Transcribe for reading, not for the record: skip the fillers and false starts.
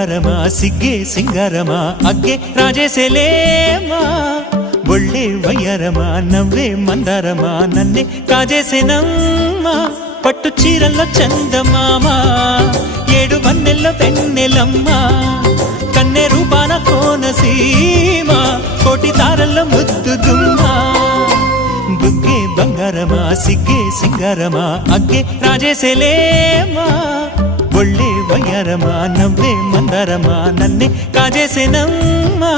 బంగారమా సిగ్గే సింగారమా అగ్గే రాజేసేలేమా ఒళ్ళే వయ్యారమా నవ్వే మందారమా నన్నే కాజేసేనమ్మా పట్టు చీరల్లో చందమామా ఏడు వన్నెల్లో వెన్నెలమ్మా కన్నె రూపాన కోనసీమ కోటి తారల్లో ముద్దుదుమ్మా బుగ్గే బంగారమా సిగ్గే సింగారమా అగ్గే రాజేసేలేమా ఒళ్ళే వయ్యారమా నవ్వే మందారమా నన్నే కాజేసేనమ్మా